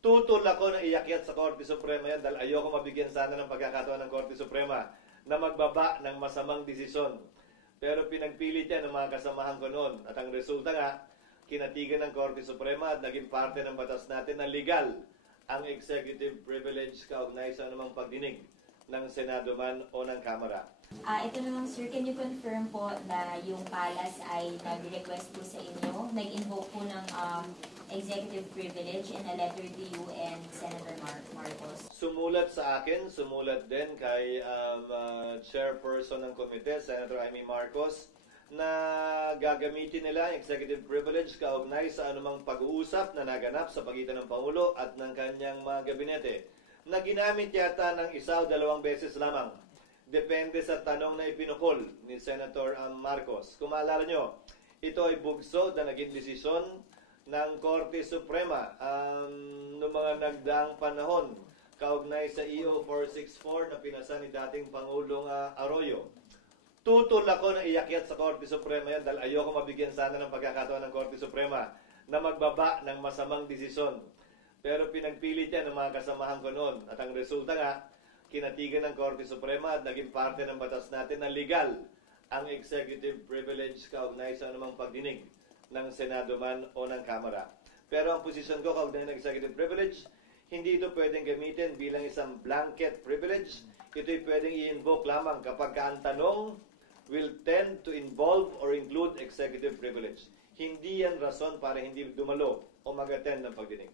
Tutol ako na iakyat sa Korte Suprema yan dahil ayoko mabigyan sana ng pagkakataon ng Korte Suprema na magbaba ng masamang desisyon. Pero pinagpilit yan ng mga kasamahan ko noon. At ang resulta nga, kinatigan ng Korte Suprema at naging parte ng batas natin na legal ang executive privilege kaugnay sa anumang pagdinig ng Senado man o ng Kamara. Ito naman sir, can you confirm po na yung Palas ay nag-request po sa inyo, nag-invoke po ng executive privilege in a letter to you and Senator Marcos? Sumulat sa akin, sumulat din kay chairperson ng komite, Senator Amy Marcos, na gagamitin nila ang executive privilege kaugnay sa anumang pag-uusap na naganap sa pagitan ng Pangulo at ng kanyang mga gabinete, na ginamit yata ng isa o dalawang beses lamang. Depende sa tanong na ipinukol ni Senator Marcos. Kung maalala nyo, ito ay bugso na naging desisyon ng Korte Suprema noong mga nagdaang panahon kaugnay sa EO 464 na pinasa ni dating Pangulong Arroyo. Tutol ako na iakyat sa Korte Suprema yan dahil ayoko mabigyan sana ng pagkakataon ng Korte Suprema na magbaba ng masamang desisyon. Pero pinagpilit yan ng mga kasamahan ko noon. At ang resulta nga, kinatigan ng Korte Suprema at naging parte ng batas natin na legal ang executive privilege kaugnay sa anumang pagdinig ng Senado man o ng Kamara. Pero ang posisyon ko kaugnay ng executive privilege, hindi ito pwedeng gamitin bilang isang blanket privilege. Ito'y pwedeng i-invoke lamang kapag ang tanong will tend to involve or include executive privilege. Hindi yan rason para hindi dumalo o mag-attend ng pagdinig.